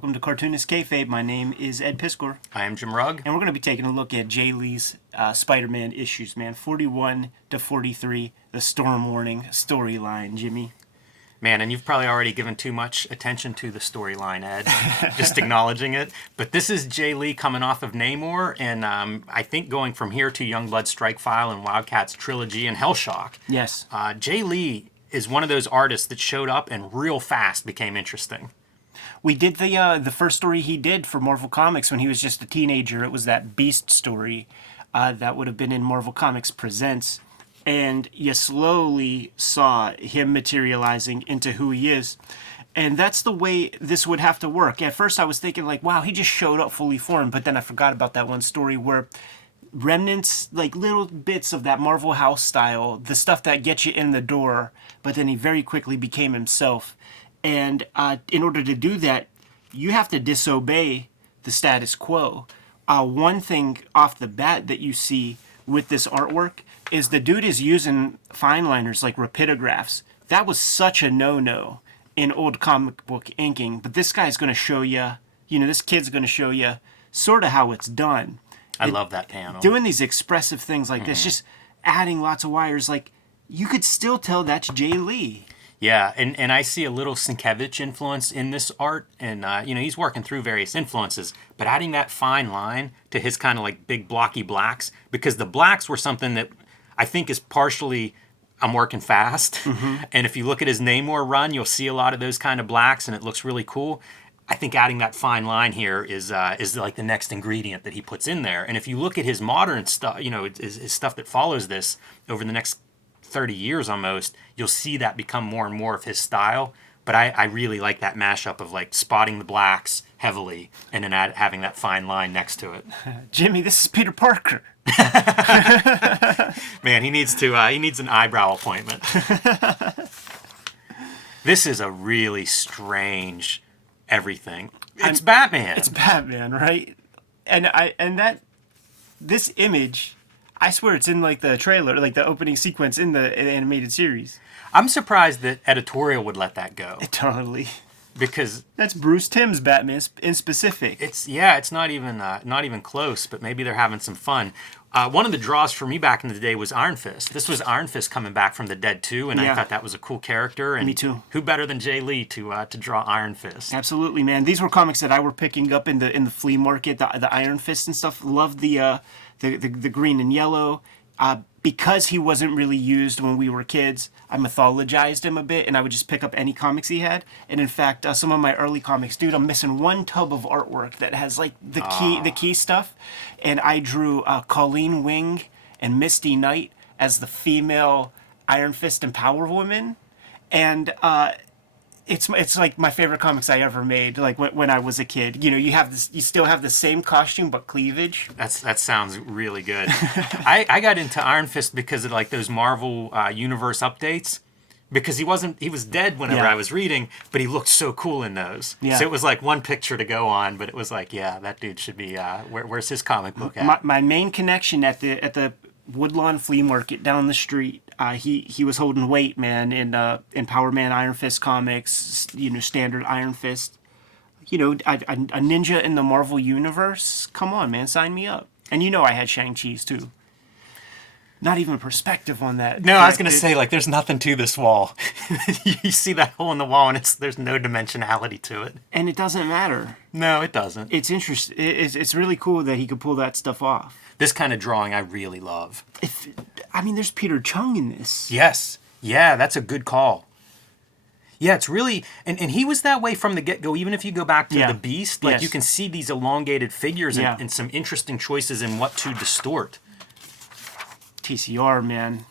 Welcome to Cartoonist Kayfabe. My name is Ed Piskor. I am Jim Rugg. And we're going to be taking a look at JAE's Spider-Man issues, man. 41 to 43, the Storm Warning storyline, Jimmy. Man, and you've probably already given too much attention to the storyline, Ed, just acknowledging it. But this is JAE coming off of Namor, and I think going from here to Youngblood Strike File and Wildcats Trilogy and Hellshock. Yes. JAE is one of those artists that showed up and real fast became interesting. We did the first story he did for Marvel Comics when he was just a teenager. It was that Beast story that would have been in Marvel Comics Presents. And you slowly saw him materializing into who he is. And that's the way this would have to work. At first I was thinking like, wow, he just showed up fully formed. But then I forgot about that one story where remnants, like little bits of that Marvel House style, the stuff that gets you in the door, but then he very quickly became himself. And in order to do that, you have to disobey the status quo. One thing off the bat that you see with this artwork is the dude is using fine liners like rapidographs. That was such a no-no in old comic book inking. But this guy's going to show you, this kid's going to show you sort of how it's done. I love that panel. Doing these expressive things like this, just adding lots of wires, like you could still tell that's JAE. Yeah, and I see a little Sienkiewicz influence in this art, and he's working through various influences, but adding that fine line to his kind of like big blocky blacks, because the blacks were something that I think is partially I'm working fast, and if you look at his Namor run, you'll see a lot of those kind of blacks, and it looks really cool. I think adding that fine line here is like the next ingredient that he puts in there, and if you look at his modern stuff, his stuff that follows this over the next 30 years almost, you'll see that become more and more of his style. But I really like that mashup of like spotting the blacks heavily and then having that fine line next to it. Jimmy, this is Peter Parker. Man, he needs an eyebrow appointment. This is a really strange everything. It's Batman. It's Batman, right? This image, I swear it's in like the trailer, like the opening sequence in the animated series. I'm surprised that editorial would let that go. Totally. Because that's Bruce Timm's Batman in specific. It's not even close, but maybe they're having some fun. One of the draws for me back in the day was Iron Fist. This was Iron Fist coming back from the dead too, and I thought that was a cool character. And me too. Who better than JAE to draw Iron Fist? Absolutely, man. These were comics that I were picking up in the flea market, the Iron Fist and stuff. Loved the green and yellow. Because he wasn't really used when we were kids, I mythologized him a bit, and I would just pick up any comics he had. And in fact, some of my early comics, dude, I'm missing one tub of artwork that has like the key stuff. And I drew Colleen Wing and Misty Knight as the female Iron Fist and Power Woman, and it's like my favorite comics I ever made. Like when I was a kid, you still have the same costume but cleavage. That sounds really good. I got into Iron Fist because of like those Marvel Universe updates, because he was dead whenever I was reading, but he looked so cool in those. Yeah. So it was like one picture to go on, but it was like, yeah, that dude should be. Where's his comic book at? My main connection at the Woodlawn Flea Market down the street. He was holding weight, man, in Power Man Iron Fist comics, standard Iron Fist. A ninja in the Marvel Universe. Come on, man, sign me up. And I had Shang-Chi's too. Not even perspective on that. No, I was gonna say, like, there's nothing to this wall. You see that hole in the wall, and there's no dimensionality to it. And it doesn't matter. No, it doesn't. It's interesting. It's really cool that he could pull that stuff off. This kind of drawing I really love. There's Peter Chung in this. Yes. Yeah, that's a good call. Yeah, it's really... And he was that way from the get-go. Even if you go back to The Beast, you can see these elongated figures and some interesting choices in what to distort. TCR, man.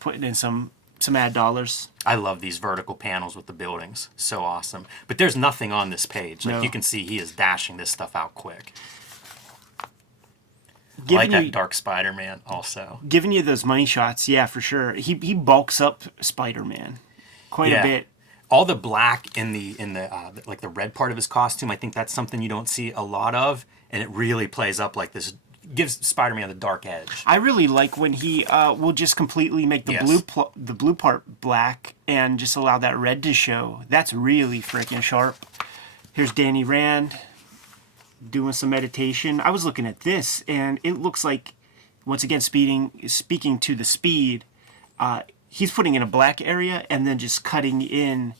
Putting in some ad dollars. I love these vertical panels with the buildings. So awesome. But there's nothing on this page. You can see he is dashing this stuff out quick. I like that Dark Spider-Man also. Giving you those money shots, yeah, for sure. He bulks up Spider-Man quite a bit. All the black in the like the red part of his costume, I think that's something you don't see a lot of, and it really plays up like this. Gives Spider-Man the dark edge. I really like when he will just completely make the blue part black and just allow that red to show. That's really freaking sharp. Here's Danny Rand doing some meditation. I was looking at this, and it looks like, once again, speaking to the speed, he's putting in a black area and then just cutting in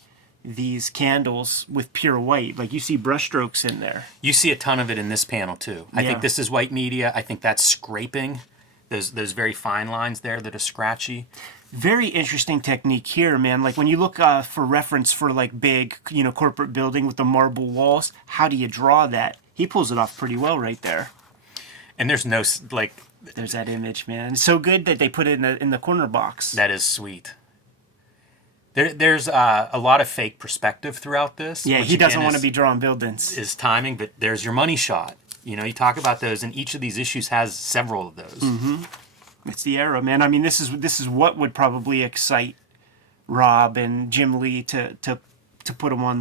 these candles with pure white. Like, you see brushstrokes in there. You see a ton of it in this panel too. I think this is white media. I think that's scraping. Those very fine lines there that are scratchy. Very interesting technique here, man. Like, when you look for reference for like big, corporate building with the marble walls, how do you draw that? He pulls it off pretty well right there. And there's no like. There's that image, man. It's so good that they put it in the corner box. That is sweet. There's a lot of fake perspective throughout this. Yeah, he doesn't want to be drawing buildings. Is timing, but there's your money shot. You talk about those, and each of these issues has several of those. Mm-hmm. It's the era, man. I mean, this is what would probably excite Rob and Jim Lee to put them on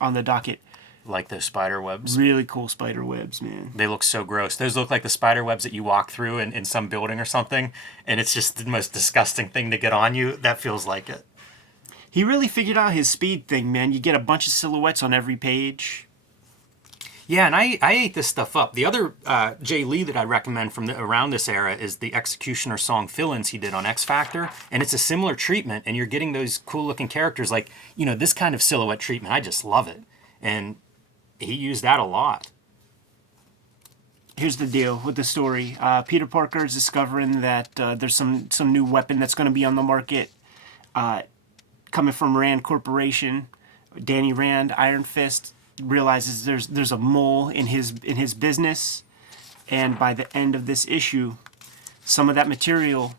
the docket. Like those spider webs. Really cool spider webs, man. They look so gross. Those look like the spider webs that you walk through in some building or something, and it's just the most disgusting thing to get on you. That feels like it. He really figured out his speed thing, man. You get a bunch of silhouettes on every page. Yeah, and I ate this stuff up. The other JAE Lee that I recommend from around this era is the Executioner song fill-ins he did on X Factor, and it's a similar treatment, and you're getting those cool-looking characters. Like, this kind of silhouette treatment, I just love it. And he used that a lot. Here's the deal with the story. Peter Parker is discovering that there's some new weapon that's going to be on the market coming from Rand Corporation. Danny Rand, Iron Fist, realizes there's a mole in his business, and by the end of this issue, some of that material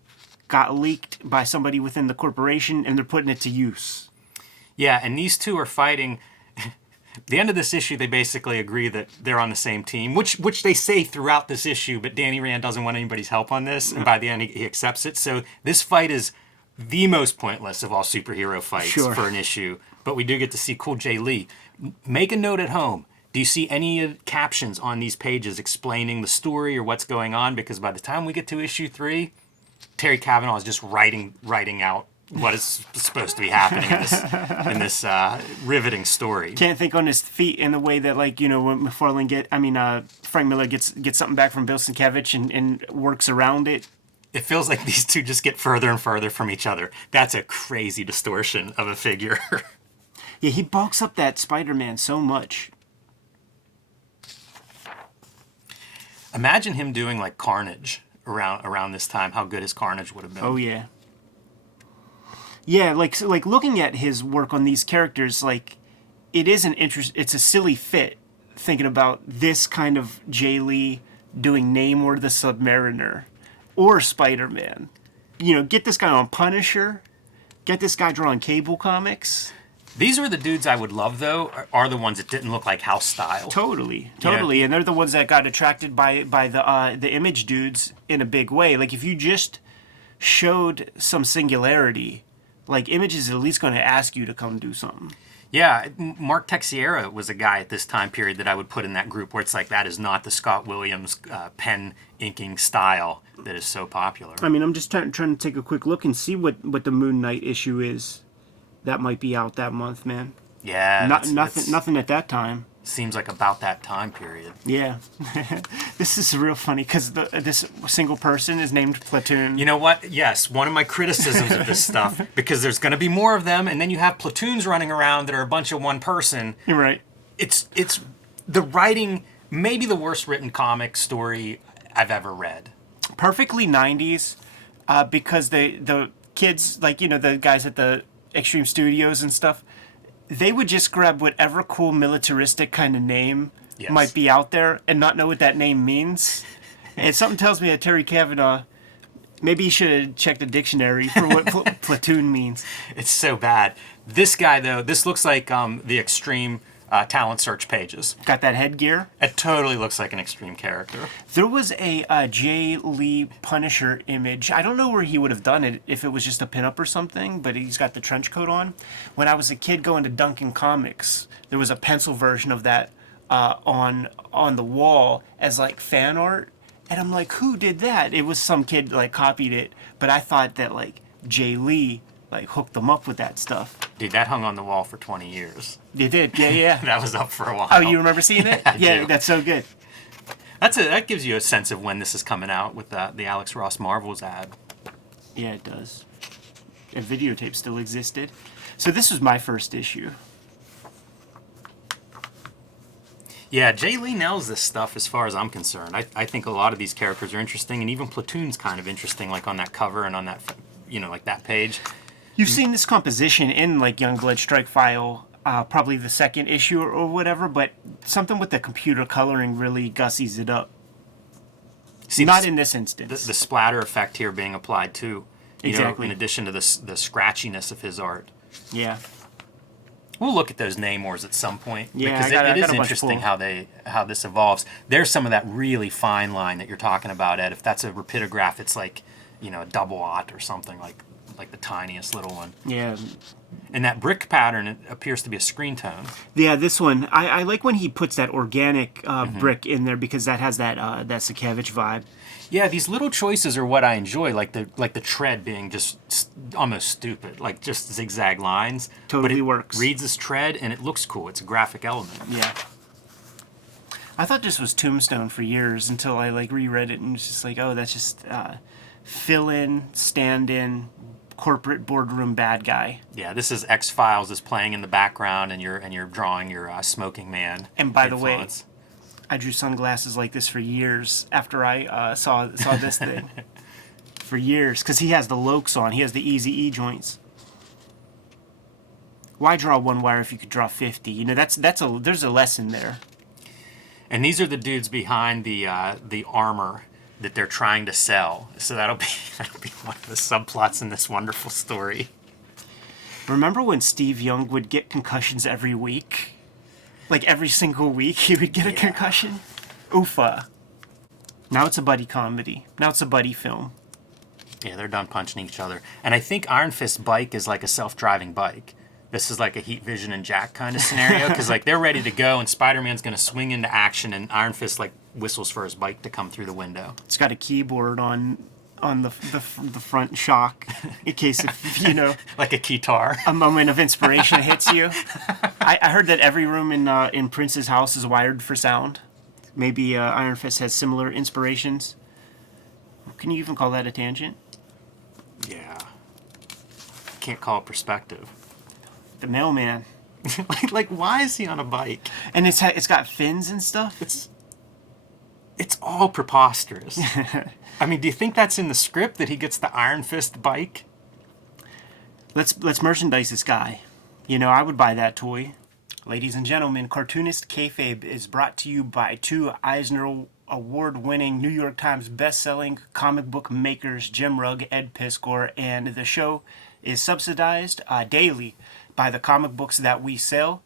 got leaked by somebody within the corporation, and they're putting it to use. Yeah, and these two are fighting. The end of this issue, they basically agree that they're on the same team, which they say throughout this issue, but Danny Rand doesn't want anybody's help on this, and by the end he accepts it. So this fight is the most pointless of all superhero fights for an issue, but we do get to see cool JAE Lee. Make a note at home. Do you see any captions on these pages explaining the story or what's going on? Because by the time we get to issue 3, Terry Cavanaugh is just writing out what is supposed to be happening in this riveting story. Can't think on his feet in the way that, like, when Frank Miller gets something back from Bill Sienkiewicz and works around it. It feels like these two just get further and further from each other. That's a crazy distortion of a figure. Yeah, he bulks up that Spider-Man so much. Imagine him doing like Carnage around this time. How good his Carnage would have been. Oh yeah. Yeah, like looking at his work on these characters, like, it's a silly fit thinking about this kind of JAE Lee doing Namor the Submariner or Spider-Man. Get this guy on Punisher, get this guy drawing Cable comics. These are the dudes I would love, though, are the ones that didn't look like House Style. Totally. And they're the ones that got attracted by the Image dudes in a big way. Like, if you just showed some singularity, like, Image is at least going to ask you to come do something. Yeah, Mark Texiera was a guy at this time period that I would put in that group where it's like, that is not the Scott Williams pen inking style that is so popular. I mean, I'm just trying to take a quick look and see what the Moon Knight issue is that might be out that month, man. Yeah. Nothing at that time. Seems like about that time period. Yeah. This is real funny because this single person is named Platoon. You know what? Yes, one of my criticisms of this stuff, because there's going to be more of them, and then you have platoons running around that are a bunch of one person. You're right. It's the writing, maybe the worst written comic story I've ever read. Perfectly 90s, because the kids, like, the guys at the Extreme Studios and stuff, they would just grab whatever cool militaristic kind of name might be out there and not know what that name means. And something tells me that Terry Cavanaugh, maybe he should have checked the dictionary for what platoon means. It's so bad. This guy, though, this looks like the Extreme talent search pages. Got that headgear? It totally looks like an Extreme character. There was a JAE Lee Punisher image. I don't know where he would have done it, if it was just a pinup or something, but he's got the trench coat on. When I was a kid going to Duncan Comics, there was a pencil version of that on the wall as like fan art. And I'm like, who did that? It was some kid like copied it, but I thought that like JAE Lee like hooked them up with that stuff. Dude, that hung on the wall for 20 years. You did, yeah. That was up for a while. Oh, you remember seeing it? I Yeah, do. that's so good. That gives you a sense of when this is coming out with the Alex Ross Marvels ad. Yeah, it does. A videotape still existed. So this was my first issue. Yeah, Jay Lee nails this stuff as far as I'm concerned. I think a lot of these characters are interesting, and even Platoon's kind of interesting, like on that cover and on that, like that page. You've seen this composition in like Youngblood Strike File, probably the second issue or whatever, but something with the computer coloring really gussies it up. See, Not in this instance. The splatter effect here being applied too. Exactly. In addition to the scratchiness of his art. Yeah. We'll look at those Namors at some point, Yeah, because I it got is a bunch interesting full. how this evolves. There's some of that really fine line that you're talking about, Ed. If that's a rapidograph, it's like a double aught or something, like the tiniest little one. Yeah. And that brick pattern, it appears to be a screen tone. Yeah, this one I like when he puts that organic brick in there because that has that Sakevich vibe. Yeah, these little choices are what I enjoy, like the tread being just almost stupid, like just zigzag lines. Totally but it works. Reads as tread, and it looks cool. It's a graphic element. Yeah. I thought this was Tombstone for years until I like reread it and it's just like, oh, that's just fill in, stand in, corporate boardroom bad guy. Yeah, this is X-Files is playing in the background, and you're drawing your smoking man. And by the way, influence. I drew sunglasses like this for years after I saw this thing. For years, because he has the Lokes on. He has the Easy E joints. Why draw one wire if you could draw 50? There's a lesson there. And these are the dudes behind the armor that they're trying to sell. So that'll be one of the subplots in this wonderful story. Remember when Steve Young would get concussions every week? Like every single week he would get a concussion? Oofa. Now it's a buddy comedy. Now it's a buddy film. Yeah, they're done punching each other. And I think Iron Fist's bike is like a self-driving bike. This is like a Heat Vision and Jack kind of scenario, because like they're ready to go and Spider-Man's going to swing into action, and Iron Fist like whistles for his bike to come through the window. It's got a keyboard on the front shock in case if Like a guitar. a moment of inspiration hits you. I heard that every room in Prince's house is wired for sound. Maybe Iron Fist has similar inspirations. Can you even call that a tangent? Yeah. Can't call it perspective. The mailman. like why is he on a bike? And it's got fins and stuff. It's all preposterous. I mean, do you think that's in the script that he gets the Iron Fist bike? Let's merchandise this guy. I would buy that toy. Ladies and gentlemen, Cartoonist Kayfabe is brought to you by two Eisner Award-winning New York Times best-selling comic book makers, Jim Rugg, Ed Piskor, and the show is subsidized daily by the comic books that we sell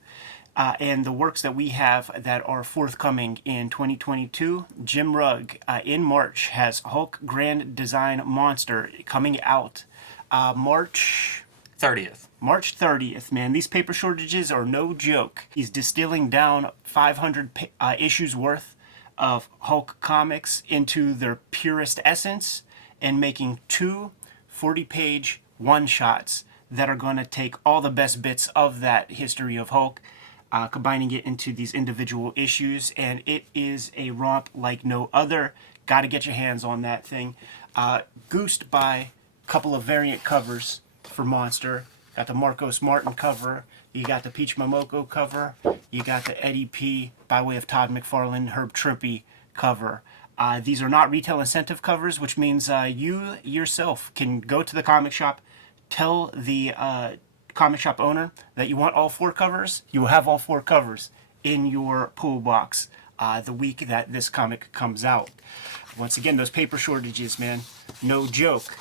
and the works that we have that are forthcoming in 2022. Jim Rugg in March has Hulk Grand Design Monster coming out March 30th, man. These paper shortages are no joke. He's distilling down 500 issues worth of Hulk comics into their purest essence and making two 40-page one-shots that are going to take all the best bits of that history of Hulk, combining it into these individual issues, and it is a romp like no other. Got to get your hands on that thing. Goosed by a couple of variant covers for Monster. Got the Marcos Martin cover. You got the Peach Momoko cover. You got the Eddie P. by way of Todd McFarlane, Herb Trimpe cover. These are not retail incentive covers, which means you yourself can go to the comic shop, tell the comic shop owner that you want all four covers. You will have all four covers in your pull box the week that this comic comes out. Once again, those paper shortages, man, no joke.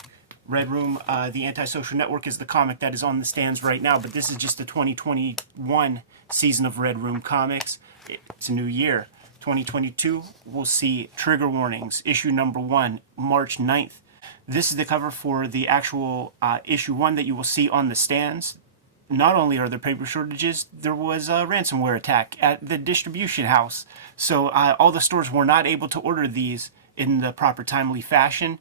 Red Room, The Antisocial Network is the comic that is on the stands right now, but this is just the 2021 season of Red Room Comics. It's a new year. 2022, we'll see Trigger Warnings, issue number 1, March 9th. This is the cover for the actual issue 1 that you will see on the stands. Not only are there paper shortages, there was a ransomware attack at the distribution house. So all the stores were not able to order these in the proper timely fashion.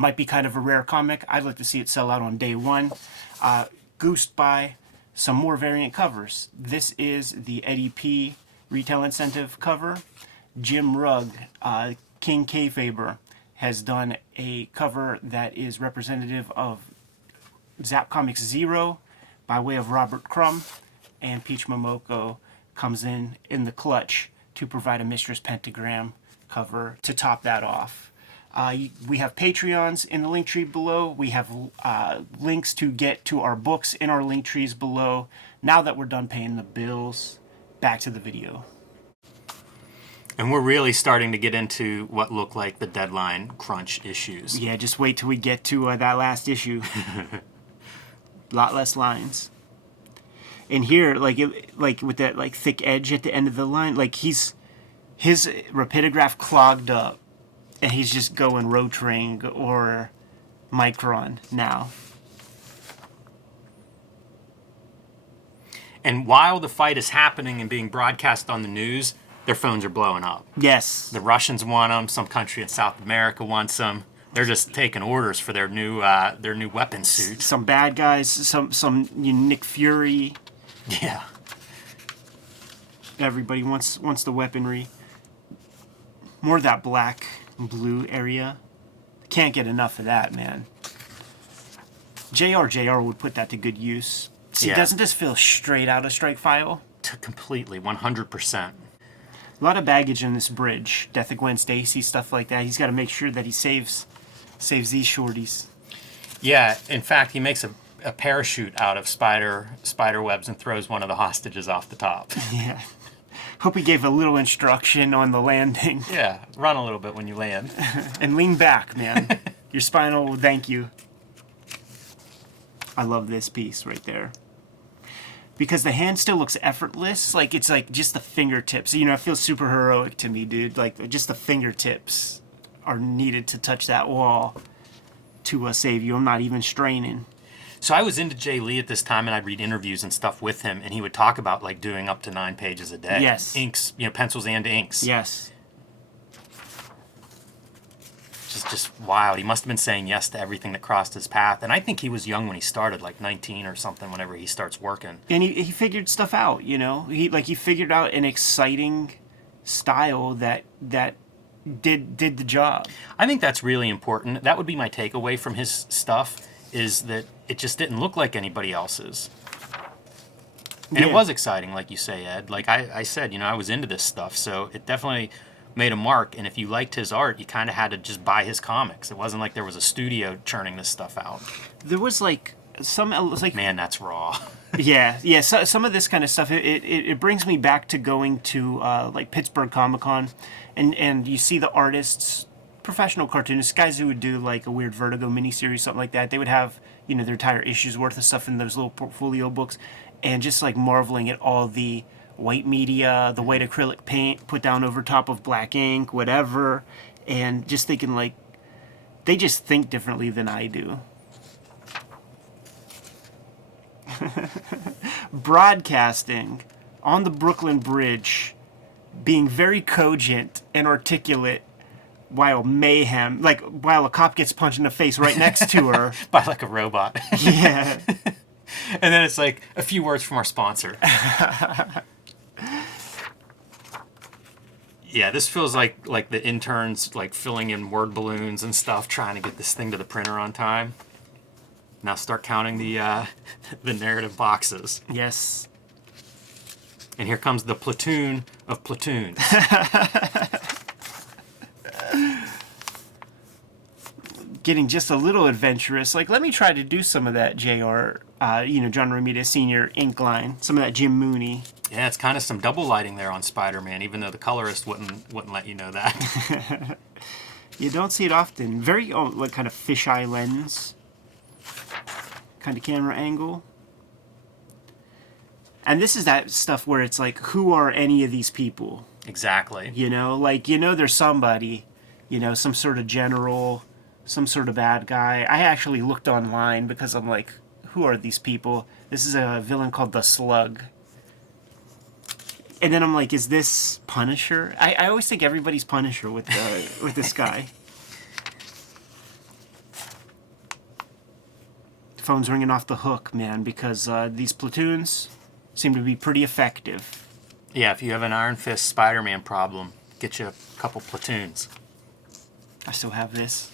Might be kind of a rare comic. I'd like to see it sell out on day one. Goosed by some more variant covers. This is the Eddie P. retail incentive cover. Jim Rugg, King Kayfabe, has done a cover that is representative of Zap Comics 0 by way of Robert Crumb, and Peach Momoko comes in the clutch to provide a Mistress Pentagram cover to top that off. We have Patreons in the link tree below. We have links to get to our books in our link trees below. Now that we're done paying the bills, back to the video. And we're really starting to get into what look like the deadline crunch issues. Yeah, just wait till we get to that last issue. A lot less lines. And here, like with that thick edge at the end of the line, like his rapidograph clogged up. And he's just going Rotring or Micron now. And while the fight is happening and being broadcast on the news, their phones are blowing up. Yes. The Russians want them. Some country in South America wants them. They're just taking orders for their new weapon suit. Some bad guys. Some Nick Fury. Yeah. Everybody wants the weaponry. More of that black and blue area. Can't get enough of that, man. JR would put that to good use. See, Yeah. doesn't this feel straight out of Strike File? Completely, 100%. A lot of baggage in this bridge. Death of Gwen Stacy, stuff like that. He's got to make sure that he saves these shorties. Yeah, in fact, he makes a parachute out of spider webs and throws one of the hostages off the top. Yeah. Hope he gave a little instruction on the landing. Yeah, run a little bit when you land. And lean back, man. Your spinal will thank you. I love this piece right there. Because the hand still looks effortless. Like, it's like just the fingertips. You know, it feels super heroic to me, dude. Like, just the fingertips are needed to touch that wall to save you. I'm not even straining. So I was into Jay Lee at this time, and I'd read interviews and stuff with him, and he would talk about like doing up to 9 pages a day. Yes. Inks, pencils and inks. Yes. Just wild. He must have been saying yes to everything that crossed his path. And I think he was young when he started, like 19 or something, whenever he starts working. And he figured stuff out, you know. He figured out an exciting style that did the job. I think that's really important. That would be my takeaway from his stuff, is that it just didn't look like anybody else's. And it was exciting, like you say, Ed. Like I said, I was into this stuff, so it definitely made a mark. And if you liked his art, you kind of had to just buy his comics. It wasn't like there was a studio churning this stuff out. There was Man, that's raw. yeah. So, some of this kind of stuff, it brings me back to going to like Pittsburgh Comic-Con, and you see the artists, professional cartoonists, guys who would do like a weird Vertigo miniseries, something like that. They would have their entire issues worth of stuff in those little portfolio books, and just like marveling at all the white media, the white acrylic paint put down over top of black ink, whatever, and just thinking like they just think differently than I do. Broadcasting on the Brooklyn Bridge, being very cogent and articulate while while a cop gets punched in the face right next to her. By like a robot. Yeah. And then it's like a few words from our sponsor. Yeah, this feels like the interns like filling in word balloons and stuff, trying to get this thing to the printer on time. Now start counting the narrative boxes. Yes. And here comes the platoon of platoons. Getting just a little adventurous. Like, let me try to do some of that John Romita Sr. ink line. Some of that Jim Mooney. Yeah, it's kind of some double lighting there on Spider-Man, even though the colorist wouldn't let you know that. You don't see it often. Very, kind of fisheye lens. Kind of camera angle. And this is that stuff where it's like, who are any of these people? Exactly. There's somebody, some sort of general, some sort of bad guy. I actually looked online because I'm like, who are these people? This is a villain called the Slug. And then I'm like, is this Punisher? I always think everybody's Punisher with this guy. phone's ringing off the hook, man, because these platoons seem to be pretty effective. Yeah, if you have an Iron Fist Spider-Man problem, get you a couple platoons. I still have this.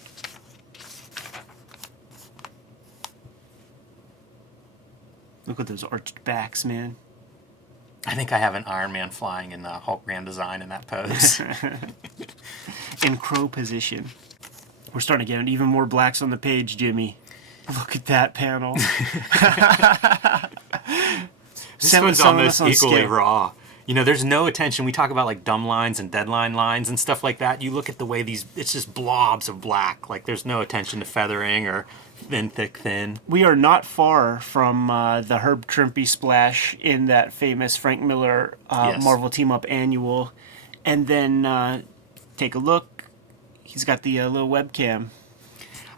Look at those arched backs, man. I think I have an Iron Man flying in the Hulk Grand Design in that pose. In crow position. We're starting to get even more blacks on the page, Jimmy. Look at that panel. This one's almost equally raw. You know, there's no attention. We talk about like dumb lines and deadline lines and stuff like that. You look at the way it's just blobs of black. Like there's no attention to feathering or thin, thick, thin. We are not far from the Herb Trimpe splash in that famous Frank Miller Yes. Marvel Team Up annual. And then take a look. He's got the little webcam.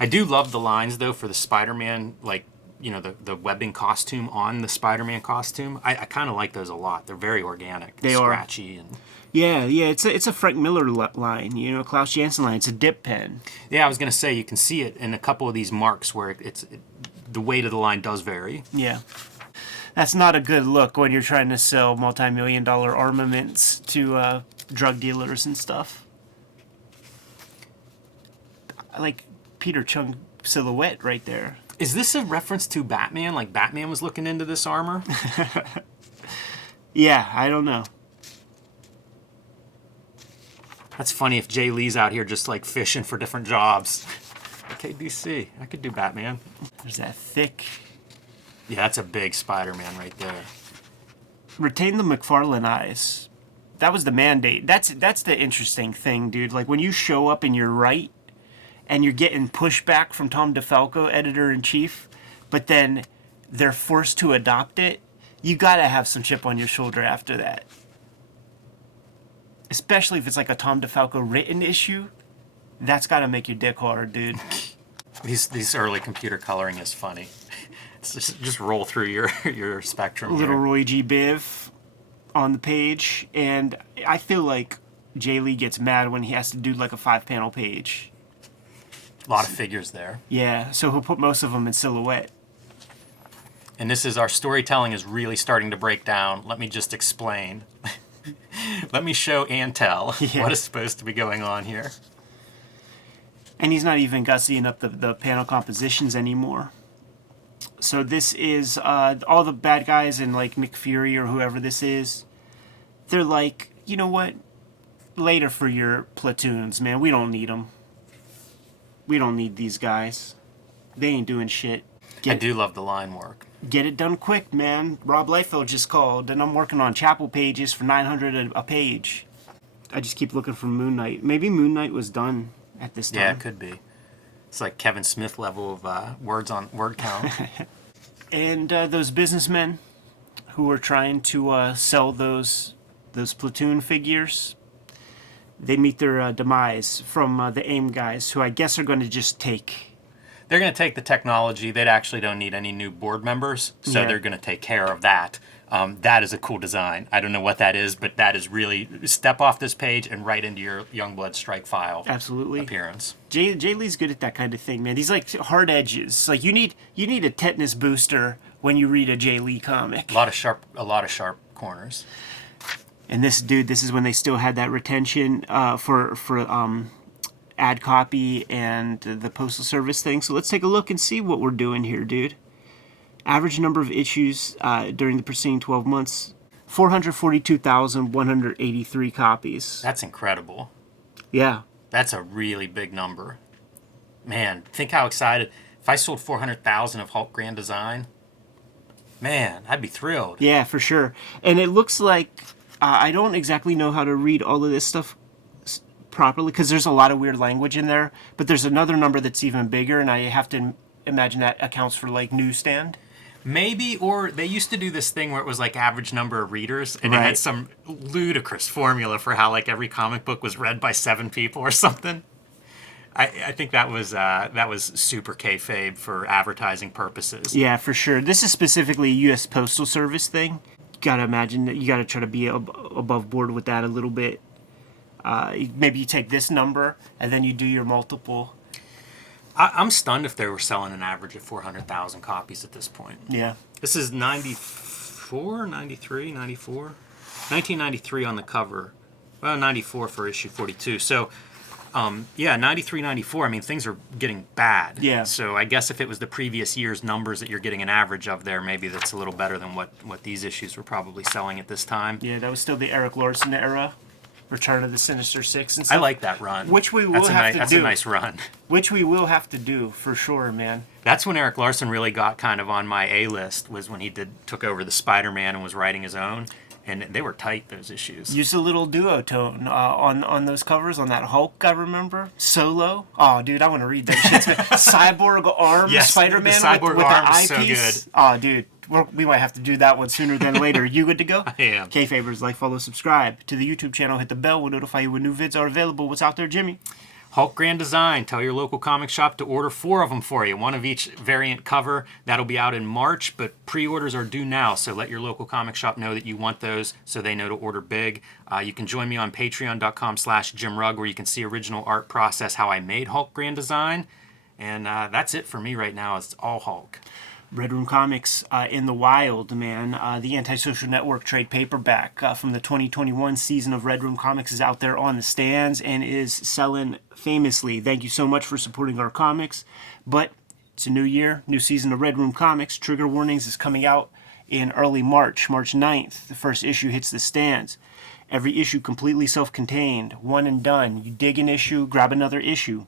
I do love the lines though for the Spider-Man, like, you know, the webbing costume on the Spider-Man costume. I kind of like those a lot. They're very organic. They are scratchy and yeah. It's a Frank Miller line, you know, Klaus Janson line. It's a dip pen. yeah. I was gonna say you can see it in a couple of these marks where the weight of the line does vary. Yeah, that's not a good look when you're trying to sell multi-million-dollar armaments to drug dealers and stuff. I like Peter Chung silhouette right there. Is this a reference to Batman? Like Batman was looking into this armor? Yeah, I don't know. That's funny if Jay Lee's out here just like fishing for different jobs. Okay, DC, I could do Batman. There's that thick. Yeah, that's a big Spider-Man right there. Retain the McFarlane eyes. That was the mandate. That's the interesting thing, dude. Like when you show up and you're right, and you're getting pushback from Tom DeFalco, editor-in-chief, but then they're forced to adopt it, you gotta have some chip on your shoulder after that. Especially if it's like a Tom DeFalco written issue, that's gotta make your dick hard, dude. These early computer coloring is funny. It's just roll through your spectrum Little here. Roy G. Biv on the page, and I feel like Jay Lee gets mad when he has to do like a 5-panel page. A lot of figures there. Yeah, so he'll put most of them in silhouette. And this is our storytelling is really starting to break down. Let me just explain. Let me show and tell what is supposed to be going on here. And he's not even gussying up the panel compositions anymore. So this is all the bad guys and like Nick Fury or whoever this is. They're like, you know what? Later for your platoons, man. We don't need them. We don't need these guys. They ain't doing shit. I do love the line work. Get it done quick, man. Rob Liefeld just called, and I'm working on chapel pages for $900 a page. I just keep looking for Moon Knight. Maybe Moon Knight was done at this time. Yeah, it could be. It's like Kevin Smith level of word count. And those businessmen who are trying to sell those platoon figures, they meet their demise from the AIM guys, who I guess are going to just take. They're going to take the technology. They actually don't need any new board members, so they're going to take care of that. That is a cool design. I don't know what that is, but that is really step off this page and right into your Youngblood Strike File Absolutely. appearance. Jay Lee's good at that kind of thing, man. He's like hard edges. Like you need a tetanus booster when you read a Jay Lee comic. A lot of sharp corners. And this is when they still had that retention for ad copy and the postal service thing. So let's take a look and see what we're doing here, dude. Average number of issues during the preceding 12 months, 442,183 copies. That's incredible. Yeah. That's a really big number. Man, think how excited. If I sold 400,000 of Hulk Grand Design, man, I'd be thrilled. Yeah, for sure. And it looks like I don't exactly know how to read all of this stuff properly because there's a lot of weird language in there, but there's another number that's even bigger, and I have to imagine that accounts for like newsstand. Maybe, or they used to do this thing where it was like average number of readers, and it Right. had some ludicrous formula for how like every comic book was read by 7 people or something. I think that was super kayfabe for advertising purposes. Yeah, for sure. This is specifically a U.S. Postal Service thing. You gotta imagine that you gotta try to be above board with that a little bit. Maybe you take this number and then you do your multiple. I'm stunned if they were selling an average of 400,000 copies at this point. Yeah. This is 94, 93, 94? 1993 on the cover. Well, 94 for issue 42. So, yeah, 93, 94. I mean, things are getting bad. Yeah. So I guess if it was the previous year's numbers that you're getting an average of there, maybe that's a little better than what these issues were probably selling at this time. Yeah, that was still the Eric Larson era. Return of the Sinister Six and stuff. I like that run. Which we will have to do. That's a nice run. Which we will have to do, for sure, man. That's when Eric Larson really got kind of on my A list, was when he took over the Spider-Man and was writing his own. And they were tight, those issues. Used a little duotone on those covers, on that Hulk, I remember. Solo. Oh, dude, I want to read that shit. Cyborg arm Yes, Spider-Man the cyborg with arm the is so eyepiece. good. Oh, dude. We might have to do that one sooner than later. You good to go? I am. Kayfabers, like, follow, subscribe to the YouTube channel. Hit the bell. We'll notify you when new vids are available. What's out there, Jimmy? Hulk Grand Design. Tell your local comic shop to order 4 of them for you. 1 of each variant cover. That'll be out in March, but pre-orders are due now, so let your local comic shop know that you want those so they know to order big. You can join me on patreon.com/JimRugg, where you can see original art process, how I made Hulk Grand Design. And that's it for me right now. It's all Hulk. Red Room Comics in the Wild, man. The Antisocial Network trade paperback from the 2021 season of Red Room Comics is out there on the stands and is selling famously. Thank you so much for supporting our comics. But it's a new year, new season of Red Room Comics. Trigger Warnings is coming out in early March, March 9th. The first issue hits the stands. Every issue completely self-contained, one and done. You dig an issue, grab another issue.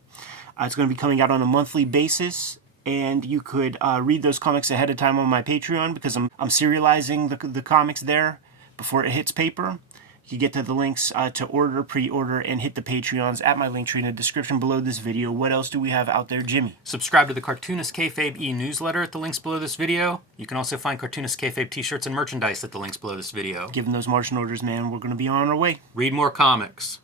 It's going to be coming out on a monthly basis. And you could read those comics ahead of time on my Patreon, because I'm serializing the comics there before it hits paper. You get to the links to order, pre-order, and hit the Patreons at my link tree in the description below this video. What else do we have out there, Jimmy? Subscribe to the Cartoonist Kayfabe e-newsletter at the links below this video. You can also find Cartoonist Kayfabe t-shirts and merchandise at the links below this video. Given those margin orders, man, we're going to be on our way. Read more comics.